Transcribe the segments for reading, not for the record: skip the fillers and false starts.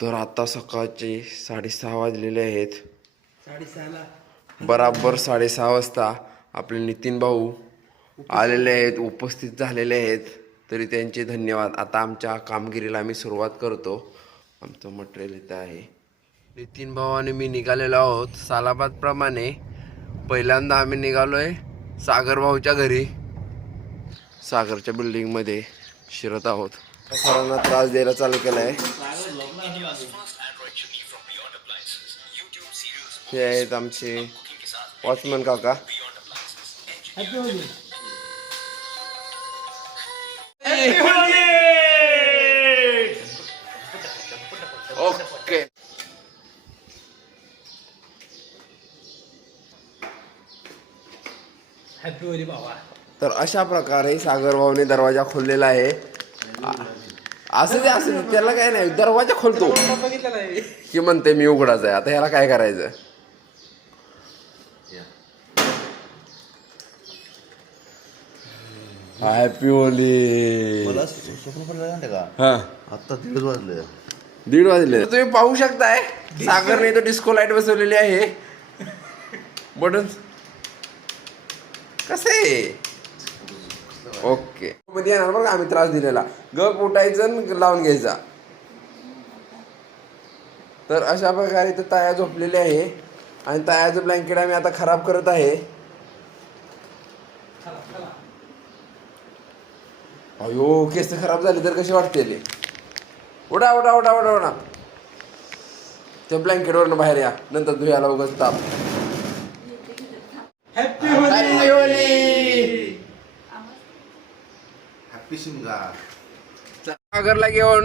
तर आता सकाळचे 6:30 वाजलेले आहेत. 6:30ला बराबर 6:30 वाजता आपले नितीन भाऊ आलेले आहेत, उपस्थित झालेले आहेत. तरी त्यांचे धन्यवाद. आता आमच्या कामगिरीला आम्ही सुरुवात करतो. आमचं मटेरियल इथं आहे. नितीन भाऊ आणि मी निघालेलो आहोत सालाबादप्रमाणे. पहिल्यांदा आम्ही निघालोय सागर भाऊच्या घरी. सागरच्या बिल्डिंगमध्ये शिरत आहोत. सरांना त्रास द्यायला चालू केला आहे. हे आहेत आमचे वॉचमन काका. ओके. हॅपी होली बाबा. तर अशा प्रकारे सागर भाऊने दरवाजा खोललेला आहे. असं दे त्याला काय नाही, दरवाजा खोलतो बघितलं नाही की म्हणते मी उघडाच आहे. आता ह्याला काय करायचं. Happy Holy. मला स्वप्न पडलं नाही का हा, आता 1:30 वाजले. 1:30 वाजले. तुम्ही पाहू शकताय सागरने तो डिस्को लाईट बसवलेली आहे. बटन कसे ओके मध्ये येणार बघा. आम्ही त्रास दिलेला गप उठायचं आणि लावून घ्यायचा. तर अशा प्रकारे इथं ताया झोपलेली आहे आणि तायाचं ब्लँकेट आम्ही आता खराब करत आहे. अयो केस खराब झाले तर कशी वाटते. उडा उडा उडा उडा उडा. त्या ब्लँकेटवरनं बाहेर या, नंतर धुयाला उगाच ताप. Happy happy Holi. Happy Shimga. सागरला घेऊन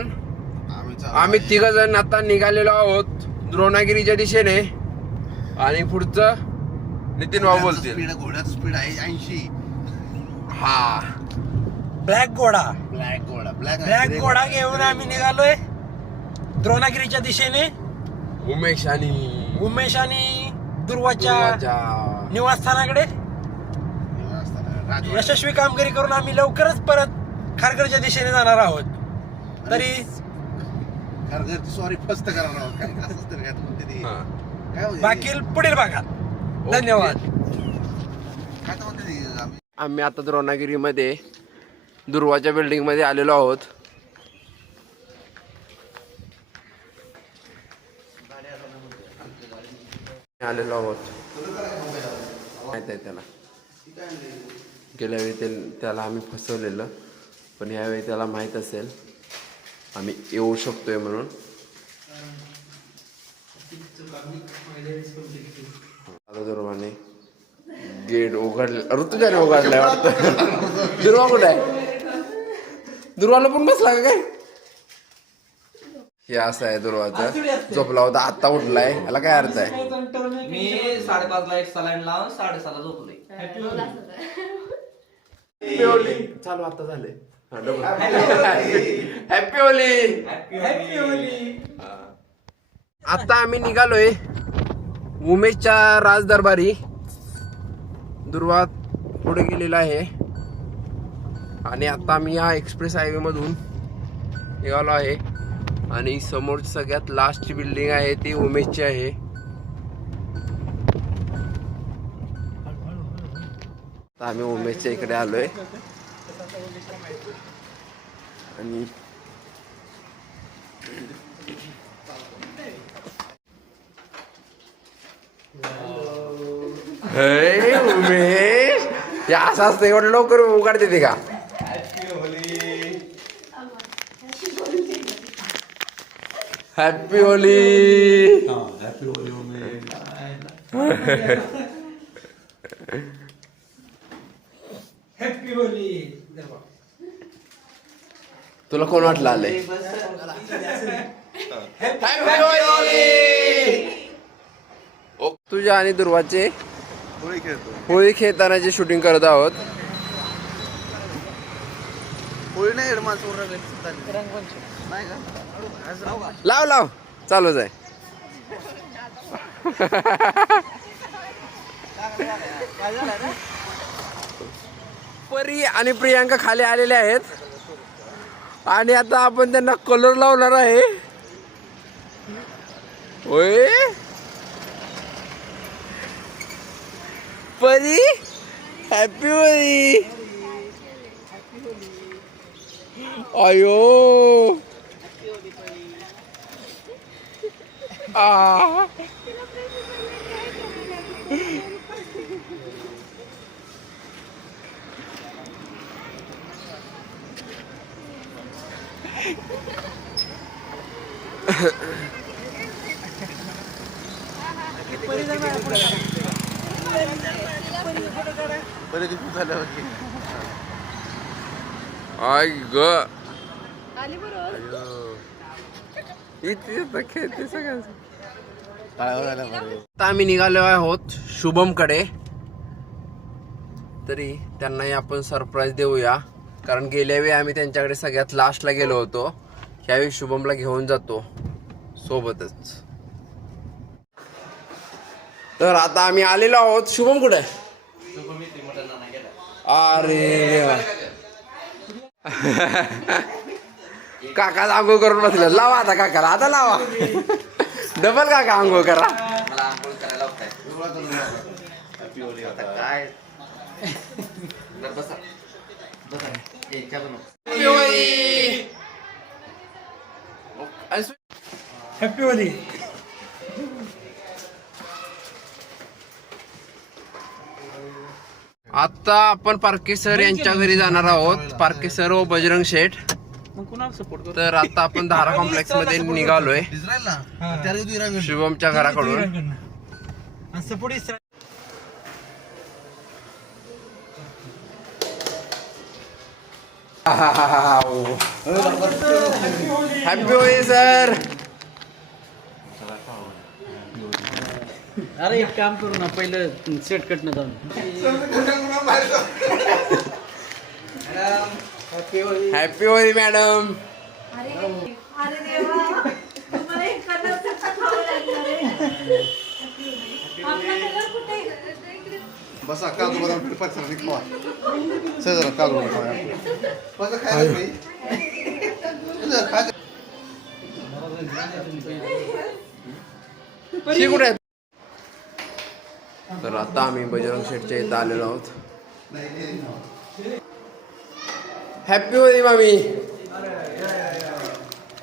आम्ही 3 जण आता निघालेलो आहोत द्रोणागिरीच्या दिशेने. आणि पुढचं नितीन भाऊ बोलतील. घोड्याचं स्पीड आहे 80. हा, ब्लॅक घोडा. ब्लॅक घोडा घेऊन आम्ही निघालोय द्रोणागिरीच्या दिशेने. उमेश आणि दुर्वाच्या दुर्वाच्या निवासस्थानाकडे यशस्वी कामगिरी करून आम्ही लवकरच परत खारघरच्या दिशेने जाणार आहोत. तरी खारघरची सॉरी फस्त करणार आहोत कारण असंच तरी काय म्हणते ती. हा. काय म्हणते ती? बाकी पुढील भागात. धन्यवाद. काय तर म्हणते ती? आम्ही आता द्रोणागिरीमध्ये दुर्वाच्या बिल्डिंग मध्ये आलेलो आहोत. आलेलो आहोत माहित आहे त्याला. गेल्या वेळी त्याला आम्ही फसवलेलं, पण यावेळी त्याला माहित असेल आम्ही येऊ शकतोय म्हणून. आता दुर्वाने गेट उघडले. ऋतुजाने उघडलाय वाटतं. दुर्वा कुठे आहे. दुर्वाला पण बसला का काय. हे असं आहे दुर्वाचं. झोपला होता आता उठलाय. याला काय अर्थ आहे. मी 5:30ला एक सलाईन लावून 6:30ला झोपलोय. हॅपी होली चालू आता झाले. हॅपी होली. Happy Holy. आता आम्ही निघालोय उमेशच्या राजदरबारी. दुर्वा पुढे गेलेला आहे आणि आता आम्ही या एक्सप्रेस हायवे मधून निघालो आहे. आणि समोरची सगळ्यात लास्टची बिल्डिंग आहे ती उमेशची आहे. आता आम्ही उमेशच्या इकडे आलोय आणि हे उमेश हे असं असतं. एवढं लवकर उघडते ते का. हॅपी होली. Happy Holy. तुला कोण वाटलं आलंय. हॅपी होली. तुझ्या आणि दुर्वाचे होळी खेळतानाची शूटिंग करत आहोत. होळी नाही माणसं नाही का. लाव लाव चालूच आहे. परी आणि प्रियांका खाली आलेले आहेत आणि आता आपण त्यांना कलर लावणार आहे. ओय परी हॅपी होली. अयो आ बरं किती झालं होती. आय ग आली बरोबर. इथे खेळते सगळं. टाळ्या झाल्या बरं. आता आम्ही निघालो आहोत शुभमकडे. तरी त्यांनाही आपण सरप्राईज देऊया, कारण गेल्या वेळी आम्ही त्यांच्याकडे सगळ्यात लास्टला गेलो होतो. ह्यावेळी शुभमला घेऊन जातो सोबतच. तर आता आम्ही आलेलो आहोत. शुभम कुठे आहे? अरे देवा. काका आंघोळ करून बसले. लावा आता काकाला, आता लावा. डबल काका आंघोळ करा. मला आंघोळ करायला होत आता काय बरं, बसा बसा. चहा बनव. Happy Holy. आता आपण पारके सर यांच्या घरी जाणार आहोत. पारके सर व बजरंग शेठ. मग कुणाला सपोर्ट करतो? तर आता आपण धारा कॉम्प्लेक्स मध्ये निघालोय इस्रायलला त्याला किती इराण शुभमच्या घराकडून. Support Israel. Happy Holi sir. अरे एक काम करू ना, पहिलं सेट कट न जाऊन. Happy Holi madam. अरे अरे देवा, तुम्हाला एक कलरचं खावं लागलं रे. आपला कलर कुठे आहे? बसा काजू बदाम पीठ पाच खावा. सर जरा काजू बदाम खावा. बसा खायला नाही. शी कुठे आहेत? तर आता आम्ही बजरंग शेठच्या इथं आलेलो आहोत. हॅपी होली मामी.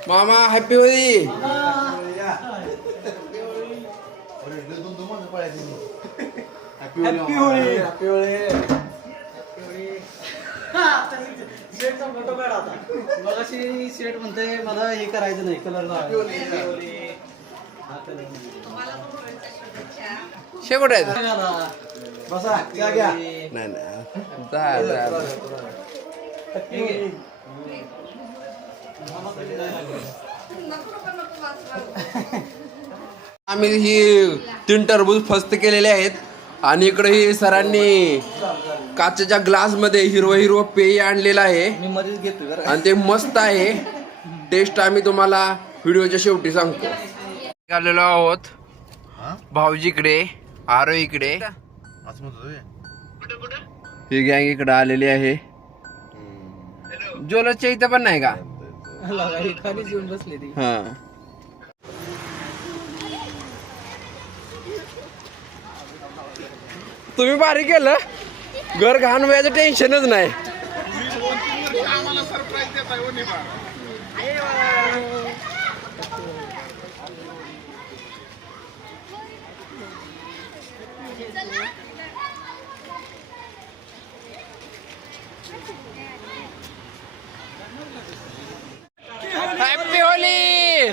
मामा हॅपी होली. Happy Holy. सेटचा फोटो काढ आता. मगाशी सेट म्हणते मला हे करायचं नाही, कलर शे कुठे आहेत? बसा चहा घ्या. नाही नाही जा जा. आम्ही ही 3 टरबूज फस्त केलेले आहेत. आणि इकडे ही सरांनी काचेच्या ग्लास मध्ये हिरवं हिरवं पेय आणलेलं आहे. मी मध्येच घेतोय बरं. आणि ते मस्त आहे. टेस्ट आम्ही तुम्हाला व्हिडिओच्या शेवटी सांगतो. निघालेलो आहोत भाऊजीकडे, आरो इकडे. असं म्हणतो ही गँग इकडे आलेली आहे. जोलसच्या इथं पण नाही का? खाली येऊन बसले ती. हा. तुम्ही भारी केलं. घर घाण व्हायचं टेन्शनच नाही. Happy Holy.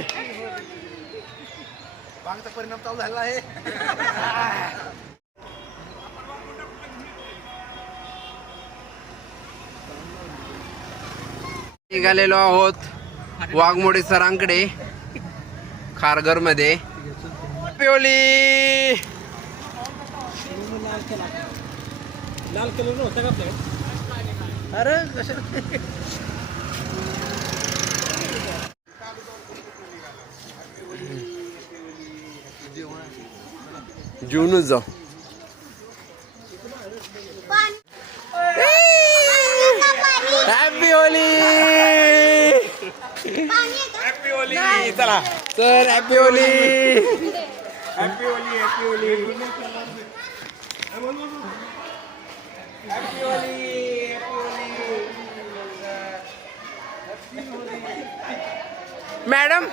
बांगचा परिणाम चालू झाला आहे. निघालेलो आहोत वाघमोडे सरांकडे खारघर मध्ये. Happy Holy. लाल कलर नव्हता का आपल्याकडे? अरे कशाला जेवूनच जाऊ. हॅपी होली. हॅपी होली. चला. Sir happy Holi. मॅडम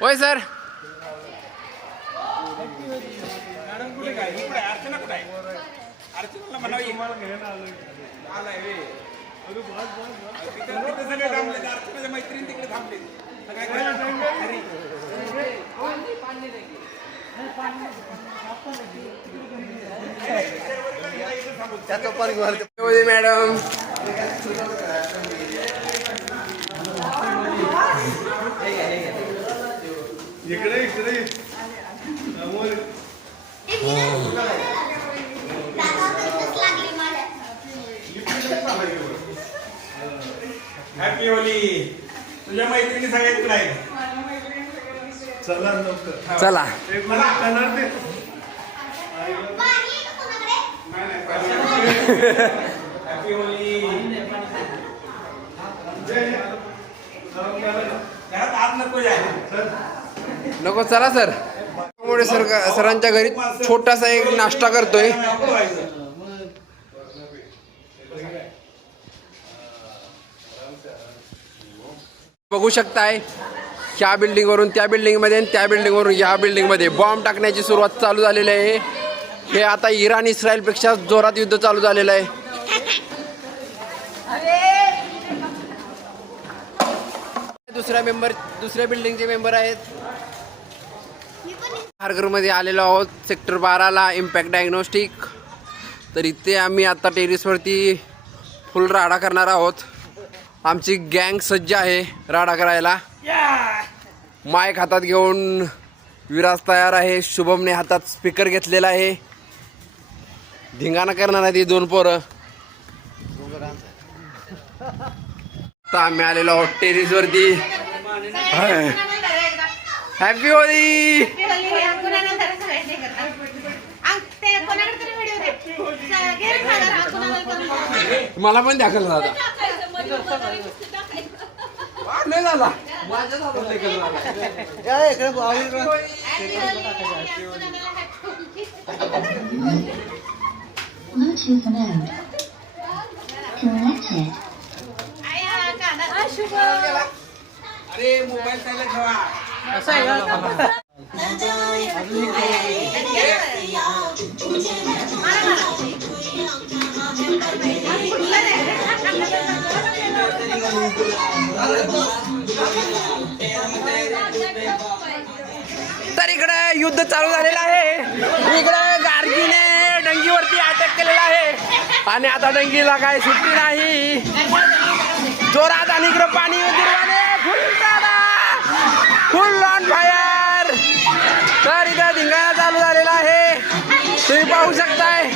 होय सर. त्याचं पाणी घेऊन आलं. होली मॅडम. हॅपी होली. तुझ्या मैत्रिणी सगळ्यात आहे. चला हॅपी होली. घरात आत नको जाय. नको चला सर. मुळे सरांच्या घरी छोटासा एक नाश्ता करतोय. बघू शकताय ह्या बिल्डिंग वरून त्या बिल्डिंग मध्ये आणि त्या बिल्डिंग वरून ह्या बिल्डिंग मध्ये बॉम्ब टाकण्याची सुरुवात चालू झालेली आहे. हे आता इराण इस्रायल पेक्षा जोरात युद्ध चालू झालेलं आहे. दुसऱ्या बिल्डिंगचे मेंबर आहेत. खारघरमध्ये आलेलो आहोत सेक्टर 12ला इम्पॅक्ट डायग्नोस्टिक. तर इथे आम्ही आता टेरिसवरती फुल राडा करणार आहोत. आमची गँग सज्ज आहे राडा करायला. माईक हातात घेऊन विराज तयार आहे. शुभमने हातात स्पीकर घेतलेला आहे. धिंगाणा करणार आहे ती दोन पोरं. आता आम्ही आलेलो आहोत टेरिसवरती. Happy Holy. मला पण दाखल झाला नाही झाला माझ्या हातात दाखल झाला. या इकडे आवडीकडे. Bluetooth mode. Connected. अरे मोबाईल सायलेंट ठेवा. असं आहे का? तर इकडे युद्ध चालू झालेलं आहे. इकडे गार्गीने डंगीवरती अटॅक केलेला आहे आणि आता डंगीला काय सुट्टी नाही. जोरात आणि इकडे पाणी फुल ऑन फायर. तर इथं धिंगाणा चालू झालेला आहे तुम्ही पाहू शकताय.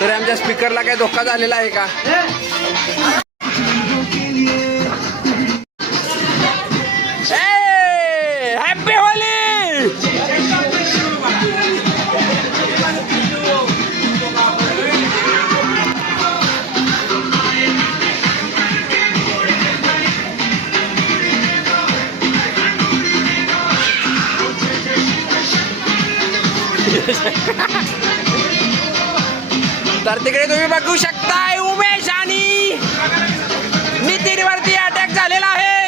तर आमच्या स्पीकरला काही धोका झालेला आहे का? Happy Holy. तर तिकडे तुम्ही बघू शकताय उमेश आणि नितीन वरती अटॅक झालेला आहे.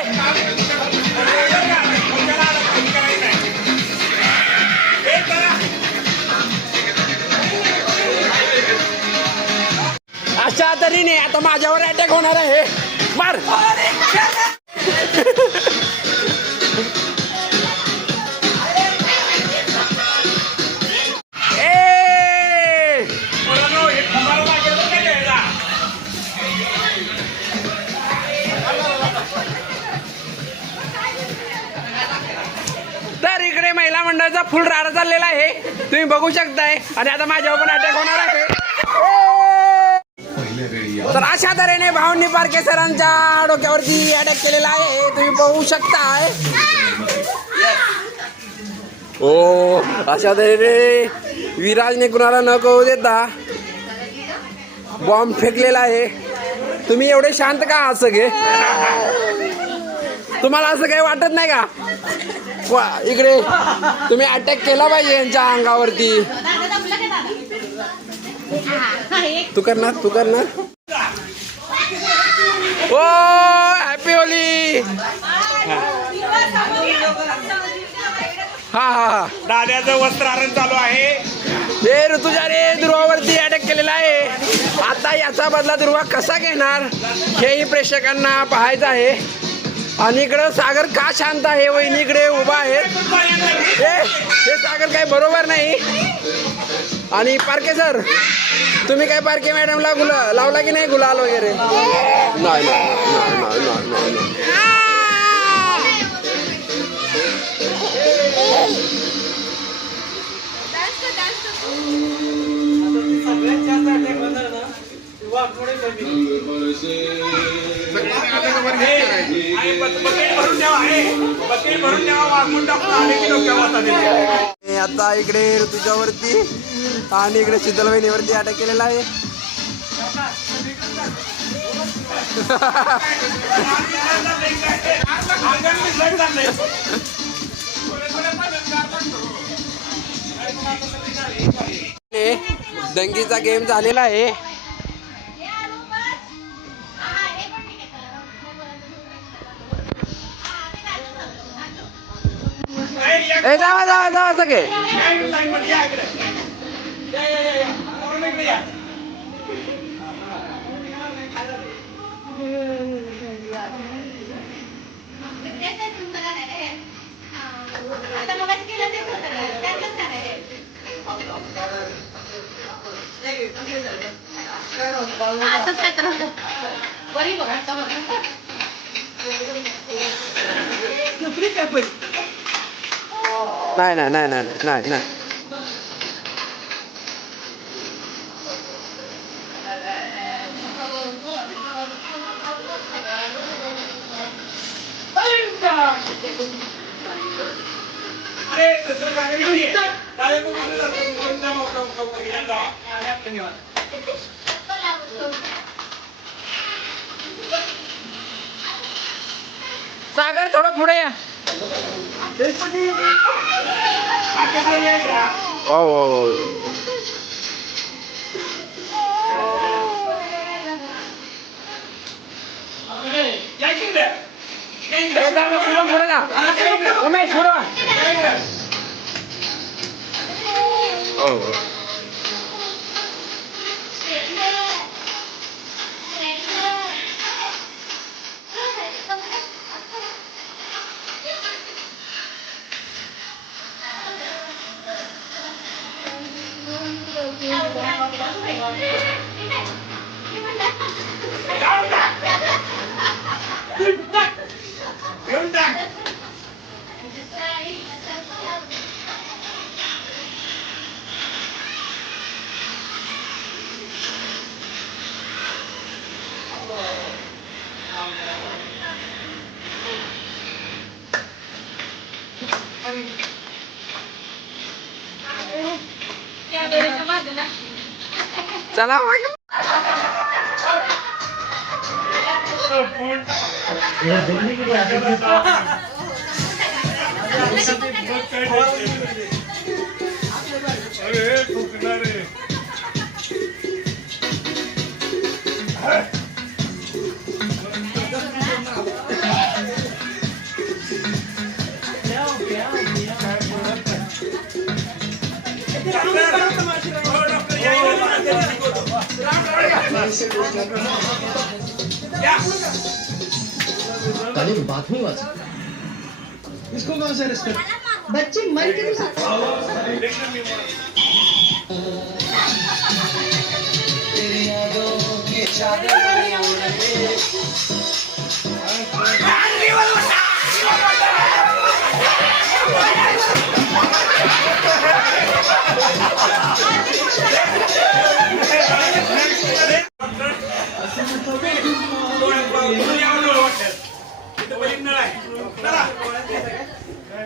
अशा तऱ्हेने आता माझ्यावर अटॅक होणार आहे. मार. तर इकडे महिला मंडळाचा फुल राडा चाललेला आहे तुम्ही बघू शकताय आणि आता माझ्यावर पण अटॅक होणार आहे. तर अशा तऱ्हेने भावनी पारखे सरांच्या डोक्यावरती अटॅक केलेला आहे तुम्ही बघू शकताय. ओ अशा तऱ्हेने विराजने कुणाला न कळू देता बॉम्ब फेकलेला आहे. तुम्ही एवढे शांत का आहात सगळे? तुम्हाला असं काही वाटत नाही का? इकडे तुम्ही अटॅक केला पाहिजे यांच्या अंगावरती. तू करणार ओ हॅपी होली. हा दाद्याचं वस्त्रहरण चालू आहे. हे ऋतुजाने ध्रुवावरती अटॅक केलेला आहे. आता याचा बदला ध्रुवा कसा घेणार हेही प्रेक्षकांना पाहायचं आहे. आणि इकडं सागर का शांत आहे? वहिनीकडे उभा आहेत. हे सागर काही बरोबर नाही. आणि पारखे सर तुम्ही काय पारखे मॅडमला लावला की नाही गुलाल वगैरे? नाही. सगळ्यात जास्त अटॅक होणार ना ते वाघमोडे कमी. बकेट भरून ठेवा बकेट भरून ठेवा. वाघमून टाकून आले की डोक्यावर वाजता. आता इकडे ऋतुजावरती आणि इकडे शीतल वहिनीवरती अटॅक केलेला आहे. दंगीचा गेम झालेला आहे. जावा सगळे. नाही. सागर थोडं पुढे या. हो. पुढे जा उमेश पुढे. चला इसको कौन सा रिस्क? बच्चे मर क्यों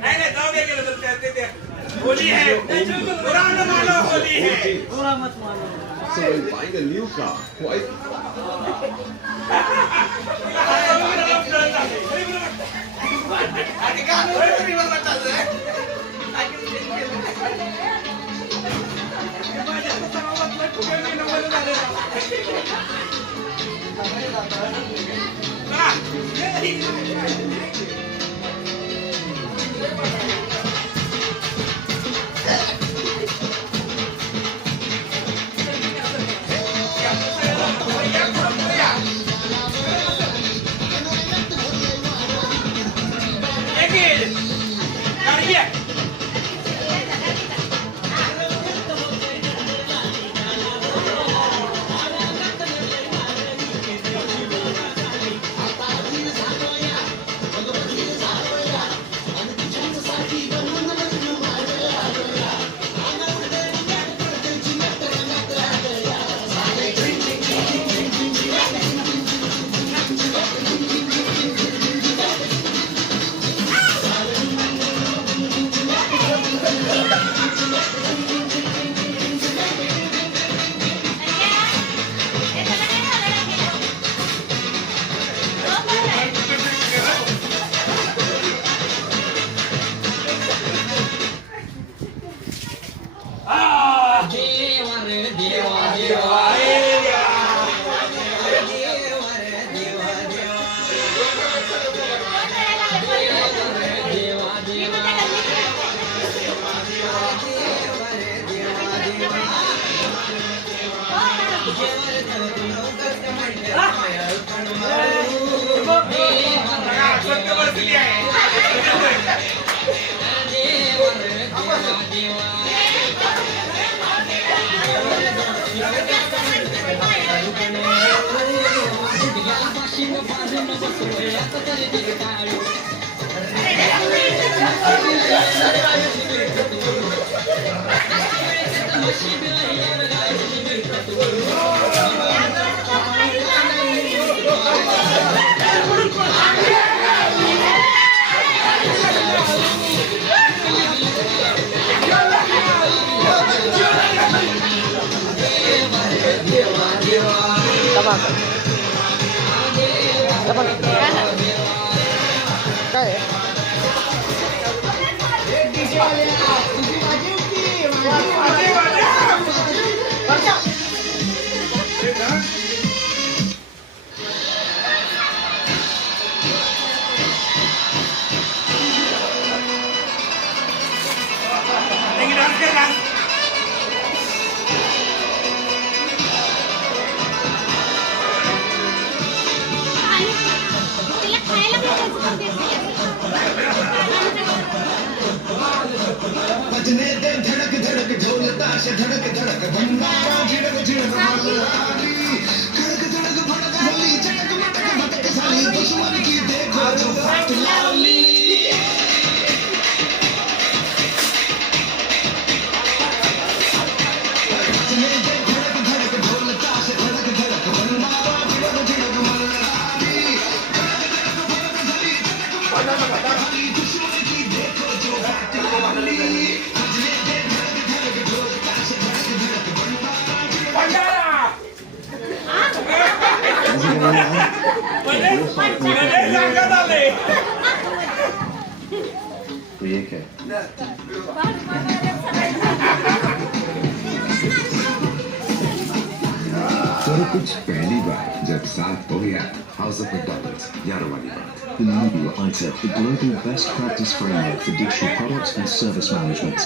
नाही जाऊ दे गेलं तर होली है पुराना मानो होली है बुरा मत मानो. So when buying a new car, why ठीक है तो कुछ पहली बार जब साथ हो गया House of McDonald's यारों वाली बात. The new ITEP, the global best practice framework for digital products and service management.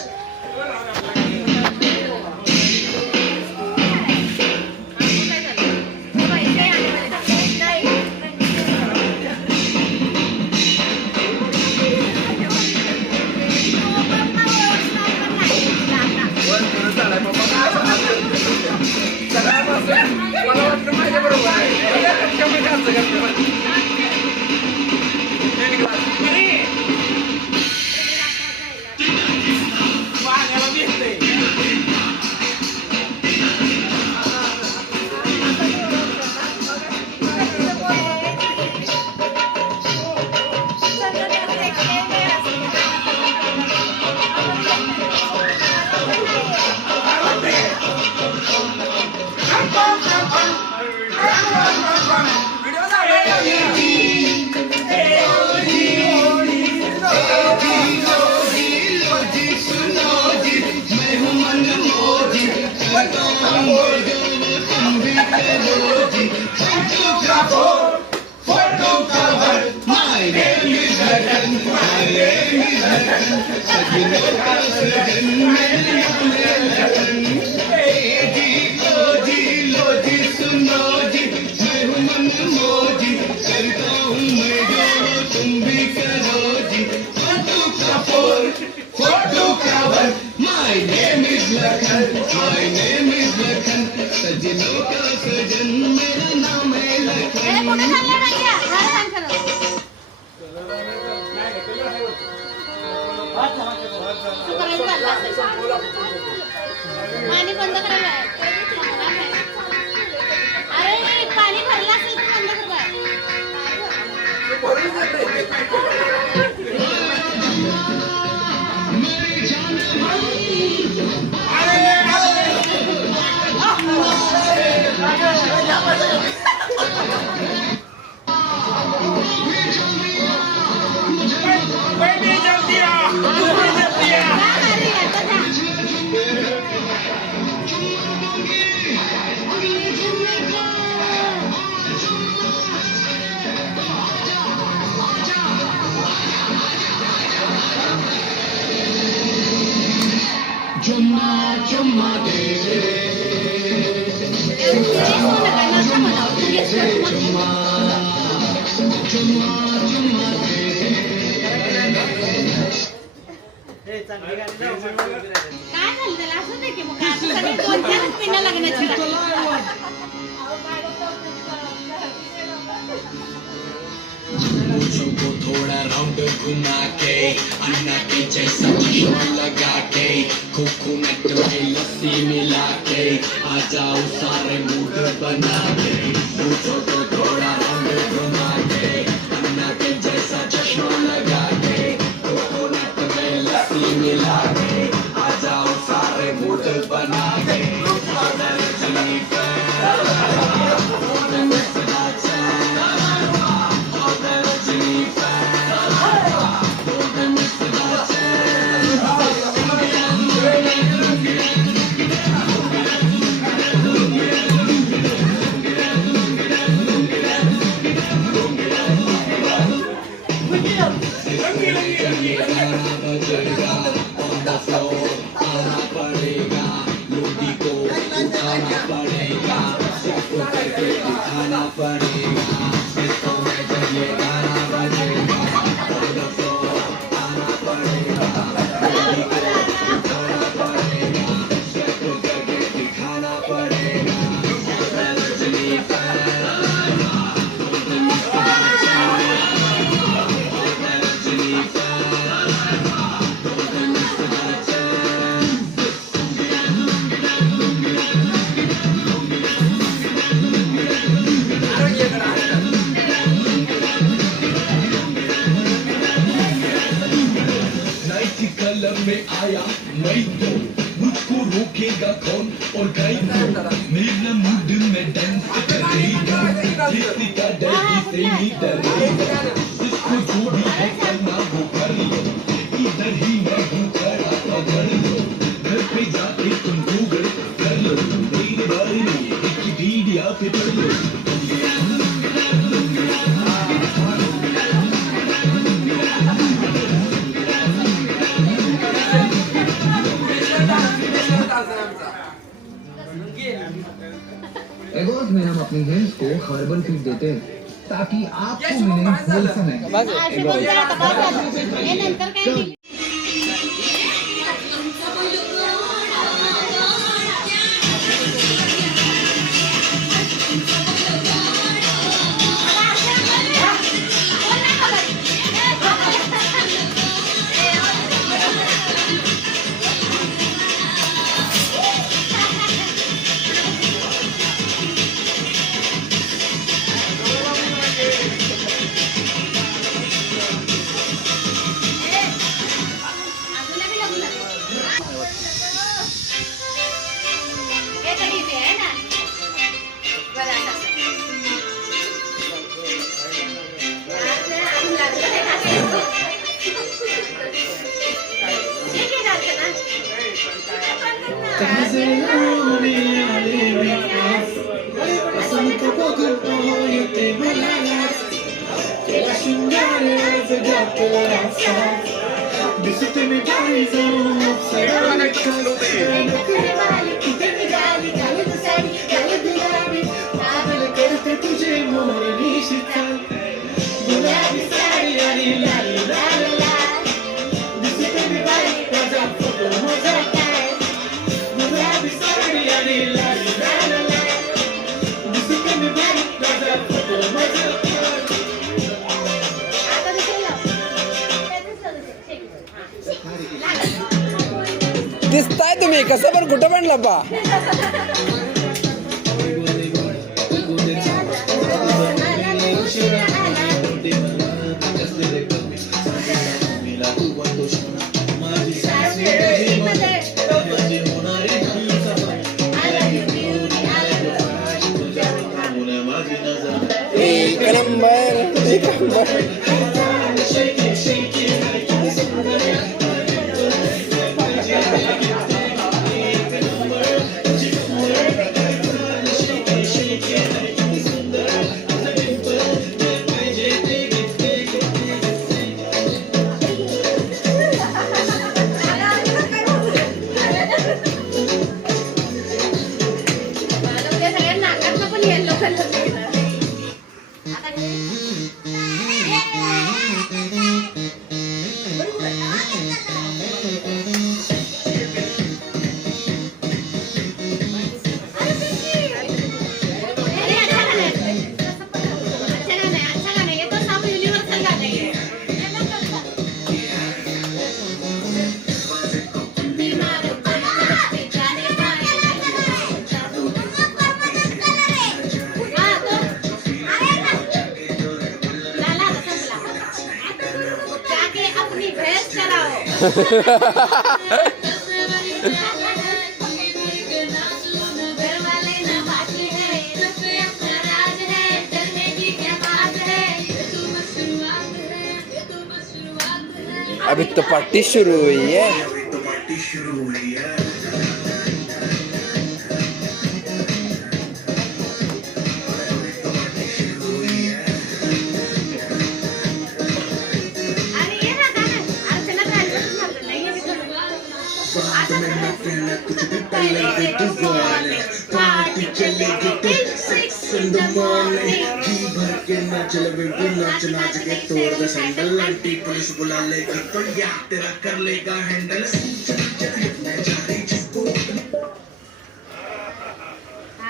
कुठे चालला नाहीया? मला सांग खरं. तू करायला चालला असेल. पाणी बंद करायला आहे. अरे पाणी भरलं असेल तर बंद कर बाय. Baby, जल्दी आ, जल्दी आ. काय झालं त्याला असं नाही की मग काय आता सगळे 2-4 पिण्या लग्नाची मुझको थोड़ा राउंड घुमा के अन्ना के जैसा चश्मा लगा के कोकोनट में लस्सी मिला के आ जाओ सारे मूड बना के मुझको थोड़ा राउंड घुमा के अन्ना के जैसा चश्मा लगा के कोकोनट में लस्सी मिला के आ जाओ सारे मूड बना के में आया मैं तो मुझको रोकेगा कौन और गाइड मेरा मूड में डांस करेगा किसी का डैडी से ही डरेगा इसको जो भी है करना वो कर लो इधर ही मैं हूँ खड़ा तो कर लो घर पे जाके तुम गूगल कर लो मेरे बारे में विकिपीडिया पे पढ़ लो एगोज में हम अपनी हेल्थ को हर्बल फीड देते हैं ताकि आपको मिले फुल समय आशीर्वाद करा तपास हे नंतर काय नाही दिसताय तुम्ही कसं पण कुठं पण लपा. एक नंबर. अभी तो पार्टी शुरू हुई है.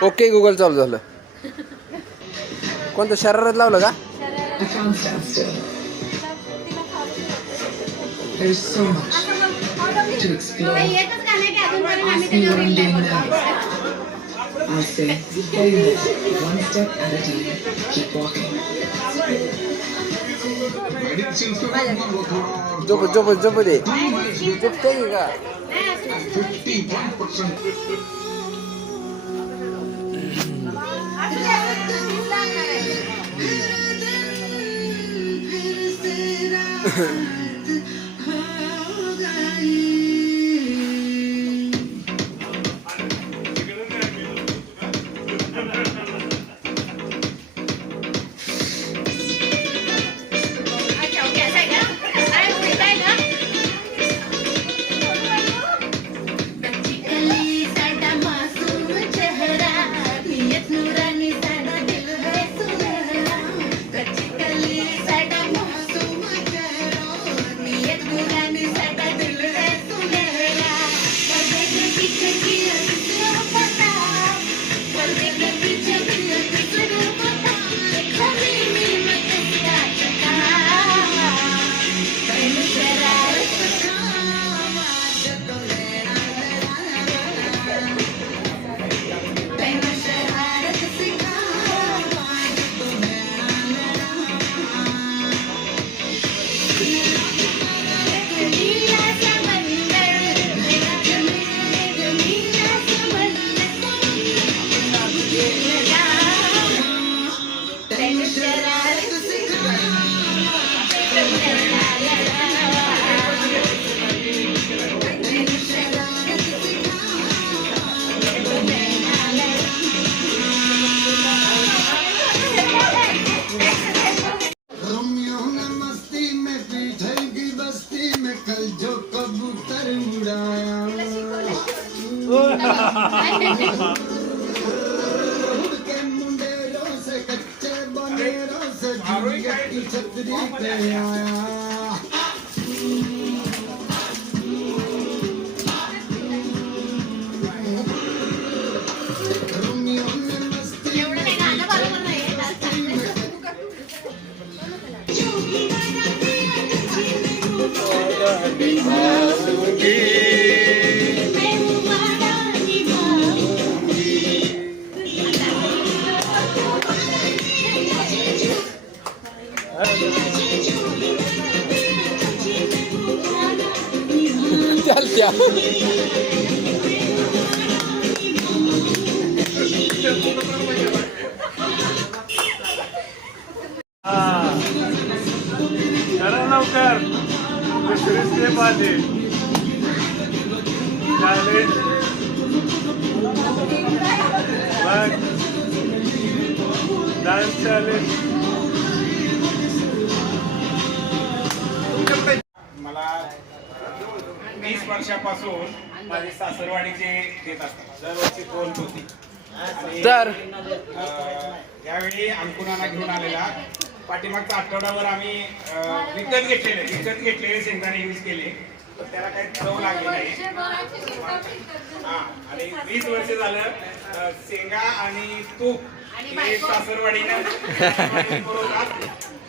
ओके गुगल चालू झालं. कोणतं शरारत लावलं का? There's so much to explore. I'll say, hey, one step at a time. Keep walking. झोप दे. झोपते का? एवढं नाही गाणं बरोबर नाही करा लवकर दुसरी स्टेप आली चॅलेंज बघ डान्स चॅलेंज मला 20 वर्षापासून माझी सासरवाडीचे देत असतात दरवर्षी कोण होती आणि, तर यावेळी अंकुरांना घेऊन आलेला पाठीमागच्या आठवड्यावर आम्ही विकत घेतलेले शेंगदाणे यूज केले तर त्याला काही चव लागली नाही. हा आणि 20 वर्ष झालं शेंगा आणि तूप हे सासरवाडीनं पुरवतात.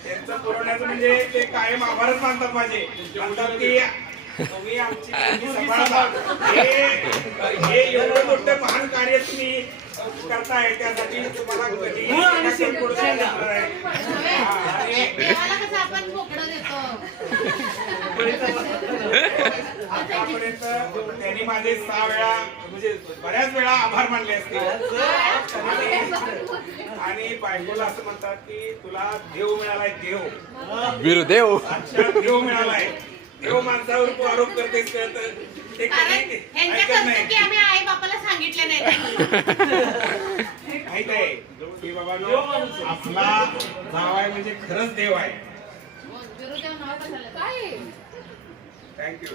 त्यांचं पुरवण्याचं म्हणजे ते कायम आभारच मानतात माझे. म्हणतात की तुम्ही आमची सांभाळता. हे एवढं मोठं महान कार्य तुम्ही करताय त्यासाठी तुम्हाला कधी आतापर्यंत त्यांनी माझे 6 वेळा म्हणजे बऱ्याच वेळा आभार मानले असतील आणि बायकोला असं म्हणतात की तुला देव मिळालाय, बिरुदेव साक्षात देव मिळालाय. देव माणसावर तू आरोप करतेस कळत ते ऐकत नाही. आम्ही आई बापाला सांगितलं नाही माहित आहे की बाबा आपला नाव आहे म्हणजे खरंच देव आहे. थँक्यू.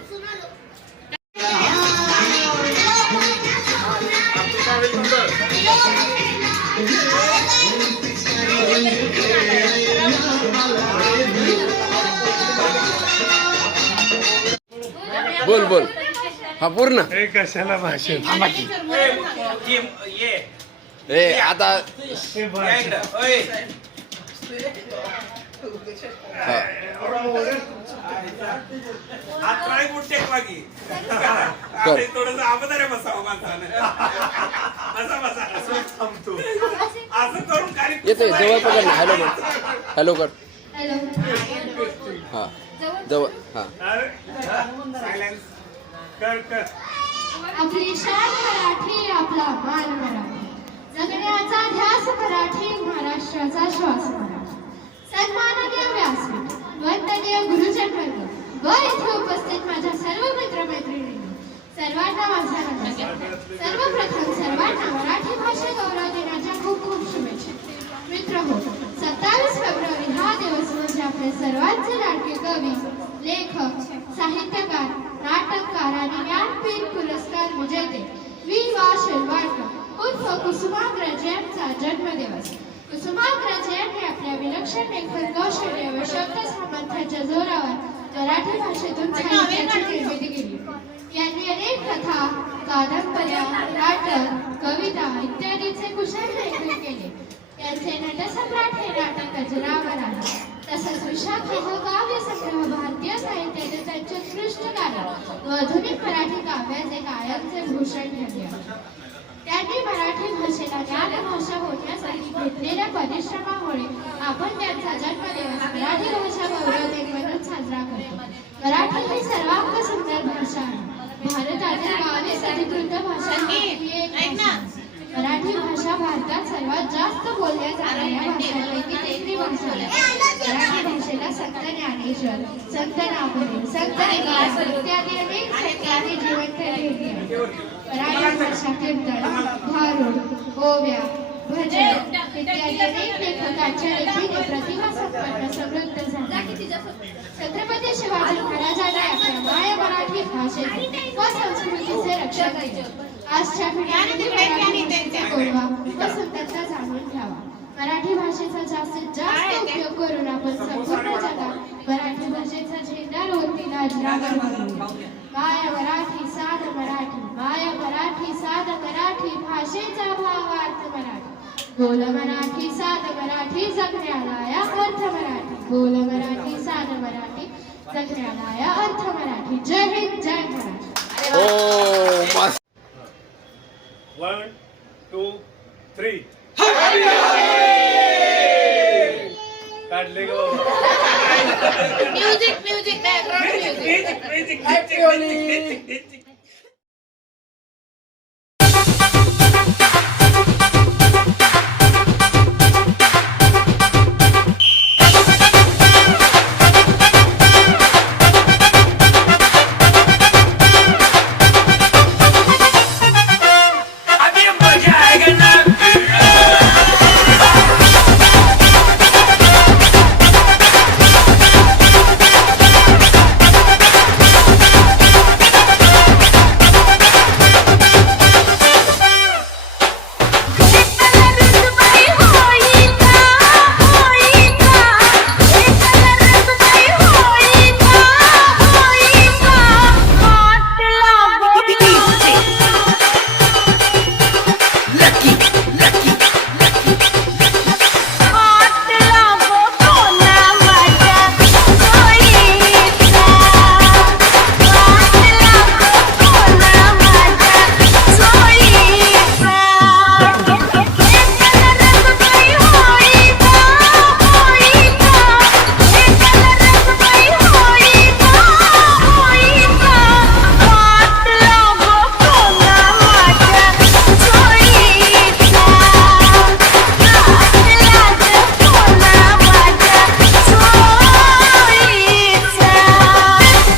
बोल बोल हा पूर्ण हे कशाला भाषण ए आता थोडस अगोदर बसावं माणसानं. बसा असं थांबतो असं करून काही येतोय जवळ पकड ना. हॅलो कर, हॅलो कर. हा जवळ हा. सायलेन्स कर. आपली शान मराठी, आपला मान मराठी, जगण्याचा ध्यास मराठी, महाराष्ट्राचा श्वास मराठी. सन्माननीय व्यासपीठ, वंदनीय गुरुजन वर्ग व इथे उपस्थित माझ्या सर्व मित्रमैत्रिणी, सर्वांना माझा नमस्कार. सर्वप्रथम सर्वांना मराठी भाषा गौरव दिनाच्या खूप खूप शुभेच्छा. मित्रहो, 27 फेब्रुवारी हा दिवस म्हणजे आपले सर्वांचे लाडके कवी, लेखक, साहित्यकार, नाटककार आणि ज्ञानपीठ पुरस्कार विजेते वि. वा. शिरवाडकर उर्फ कुसुमाग्रज यांचा जन्मदिवस. कुसुमाग्रज यांनी आपल्या विलक्षण लेखन कौशल्य व शब्द सामर्थ्याच्या जोरावर मराठी भाषेतून साहित्याची निर्मिती केली. यांनी अनेक कथा, कादंबऱ्या, नाटक, कविता इत्यादीचे कुशल लेखन केले. यांचे नटसम्राट हे नाटक अजरामर आहे. तसंच विशाखा हा काव्य संग्रह भारतीय साहित्याचे त्यांचे उत्कृष्ट कार्य व आधुनिक मराठी काव्याचे कायमचे भूषण ठरले आहे. त्यांनी मराठी भाषेला ज्ञानभाषा होण्यासाठी घेतलेल्या परिश्रमामुळे आपण त्यांचा जन्मदिवस मराठी भाषा गौरव दिन म्हणून साजरा करतो. मराठी ही सर्वांत सुंदर भाषा आहे. भारतातील 22 अधिकृत भाषांपैकी एक भाषा. मराठी भाषा भारतात सर्वात जास्त बोलल्या जाणाऱ्या भाषांपैकी एक भाषा आहे. मराठी भाषेला संत ज्ञानेश्वर, संत नामदेव, संत निवास इत्यादी अनेक संतांनी जिवंत लिहिली आहे. मराठी भाषा कीर्तन, भारुड, ओव्या, भजन इत्यादी अनेक लेखकांच्या लेखीने प्रतिभा संपन्न समृद्ध झाली. छत्रपती शिवाजी महाराजांनी आपल्या माय मराठी भाषेचे व संस्कृतीचे रक्षण केले. आजच्या पिढीने मराठी गोडवा व सुंदरता जाणून घ्यावा. मराठी भाषेचा जास्तीत जास्त उपयोग करून आपण संपूर्ण जगात मराठी भाषेचा झेंडा रोवतीला माय मराठी साध मराठी, माय मराठी साध मराठी, भाषेचा भावार्थ मराठी, बोल मराठी साध मराठी, जगण्याला या अर्थ मराठी, बोल मराठी साध मराठी, जगण्याला या अर्थ मराठी. जय हिंद, जय मराठी. ओ मस्त. 1 2 3 काढले गो म्युझिक बॅकग्राऊंड म्युझिक. म्युझिक